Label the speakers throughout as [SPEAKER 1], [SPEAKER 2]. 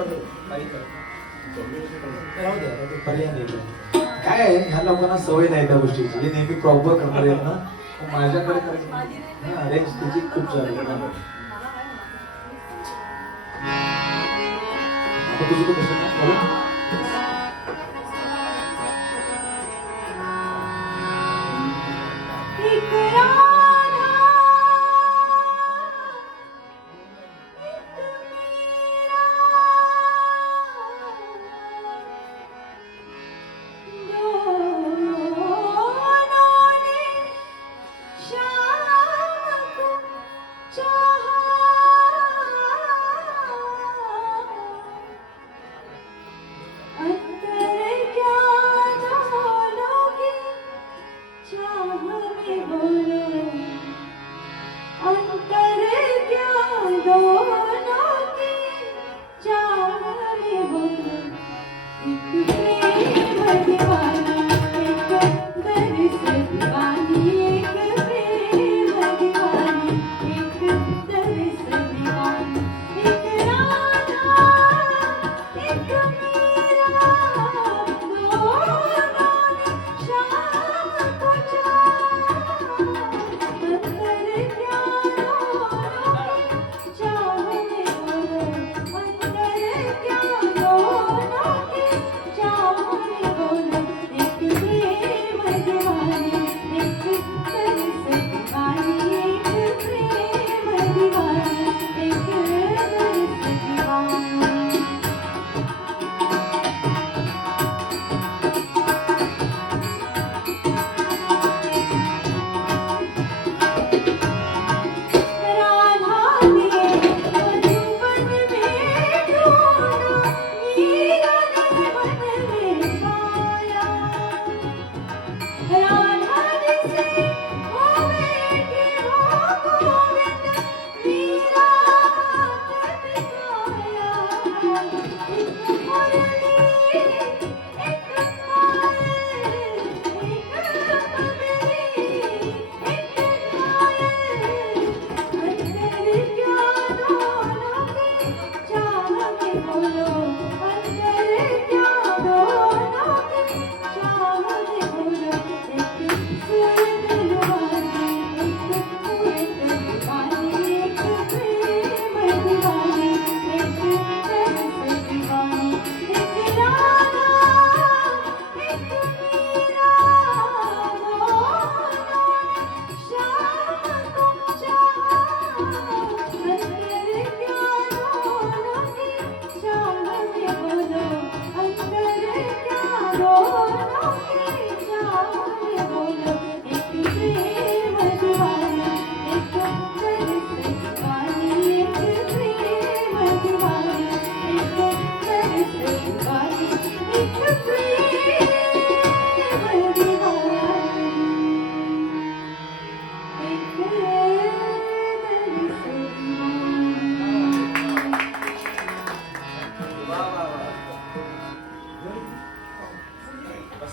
[SPEAKER 1] काही
[SPEAKER 2] पर्याय नाही काय. आहे? ह्या लोकांना सवय नाही त्या गोष्टीची. हे नेहमी प्रॉपर करणार आहेत ना? माझ्याकडे करायची हा रेंज त्याची खूप झाली आता तुझी तशी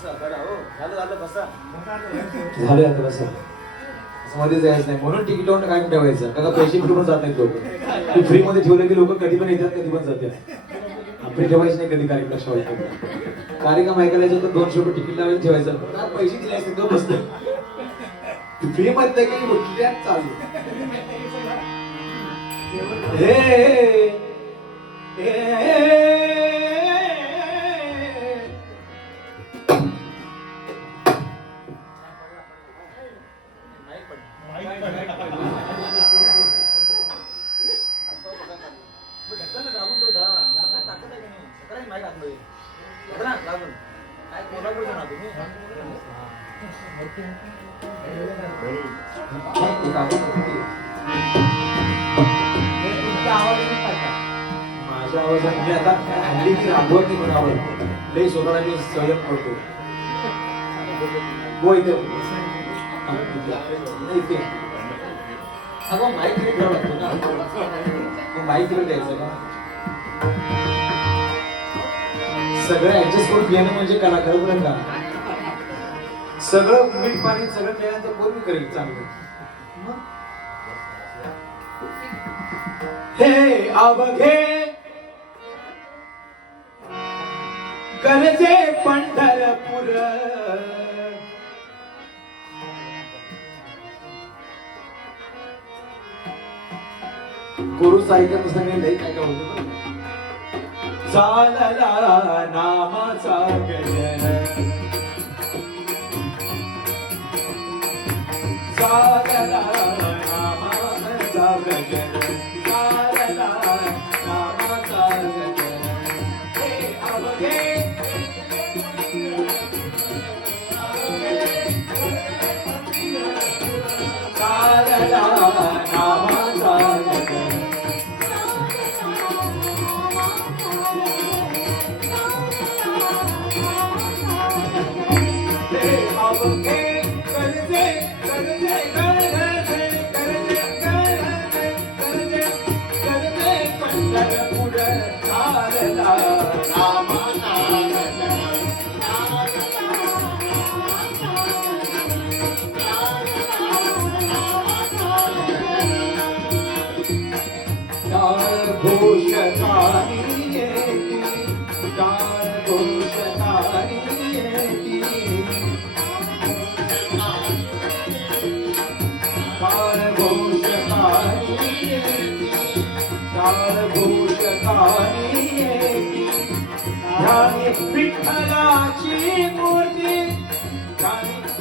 [SPEAKER 3] हो.
[SPEAKER 1] झालं आता बसा.
[SPEAKER 2] आता असं मध्ये जायचं नाही. म्हणून तिकीट लावून काय ठेवायचं? का पैसे कुठून जात नाहीत लोक. फ्री मध्ये ठेवले की लोक कधी पण येतात कधी पण जातात. आपली ठेवायचं नाही कधी कार्यक्रम ठेवायचं कार्यक्रम ऐकायला तर दोनशे रुपये तिकीट लावून ठेवायचं. काय पैसे दिले असते तो बसतो फ्री मध्ये काही कुठल्या चालू. हे मी आता हल्ली ती राबवत नाही लई स्वतःला मी संयम करतो. हो इथे. इथे. हा मग माईक लागतो ना. मग माईक द्यायचं सगळं ऍडजस्ट करून घेणं म्हणजे कला खरं का? सगळं मीठ पाणी सगळं केल्यानंतर कोण मी करेल चांगलं. हे अवघे
[SPEAKER 1] करजे पंढरपूर. गुरु साहित्यात सगळे लई काय काय होत चालला नामाचा गजन चालला विठ्ठलाची मूर्ती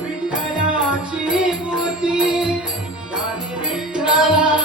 [SPEAKER 1] विठ्ठलाची मूर्ती विठ्ठला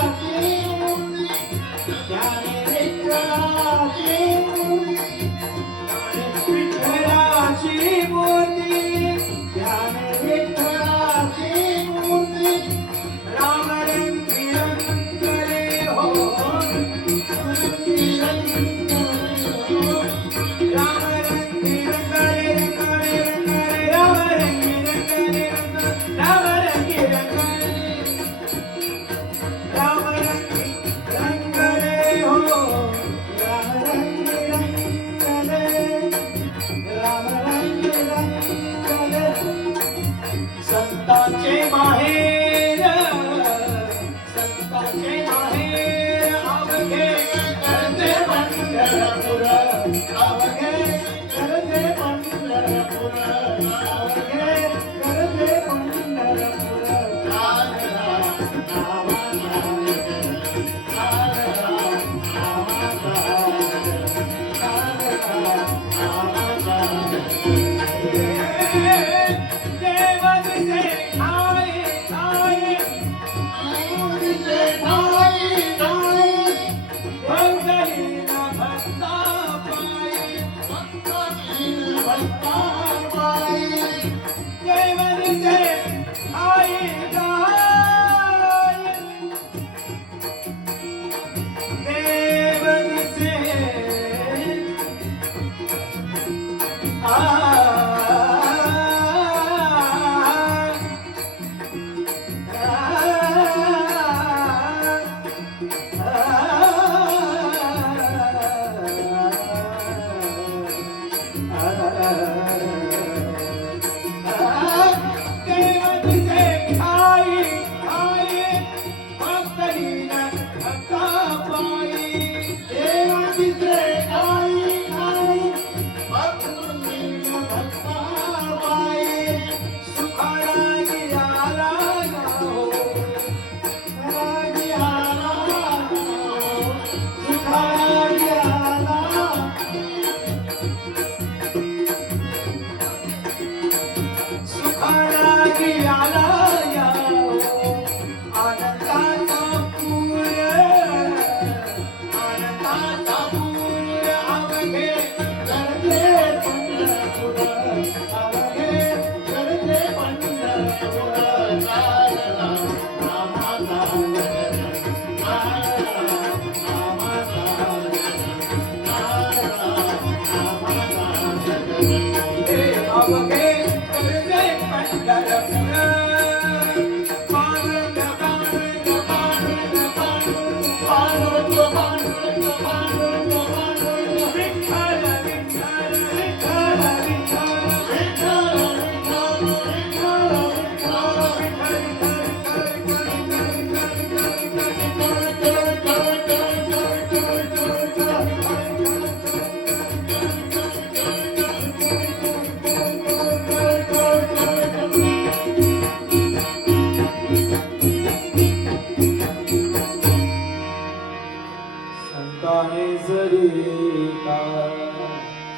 [SPEAKER 1] संताने जरी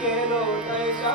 [SPEAKER 1] केलो तैसा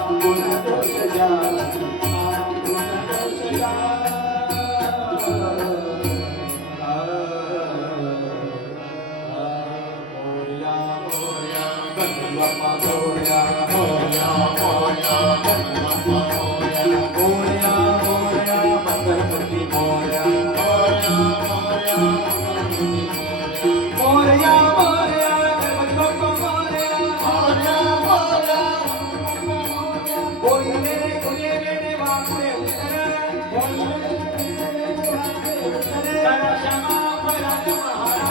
[SPEAKER 1] Sarvashama Parana Mahara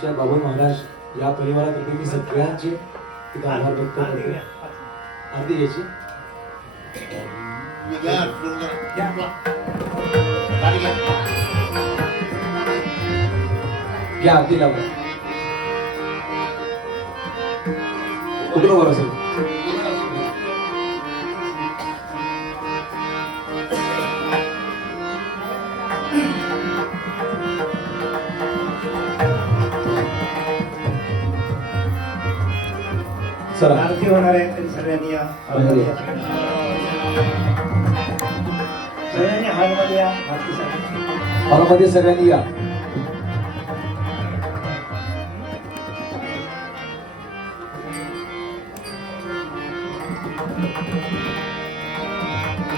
[SPEAKER 1] आमच्या बाबा महाराज या परिवारातर्फे मी सगळ्यांचे तिथं आभार व्यक्त करतो. आरती घ्यायची. घ्या आरती लावा. कुठलं वर असेल?
[SPEAKER 4] सहभागी होणार आहे तरी सगळ्यांनी या सगळ्यांनी हॉलमध्ये या बाकी सगळ्यांनी
[SPEAKER 1] हॉलमध्ये सगळ्यांनी या.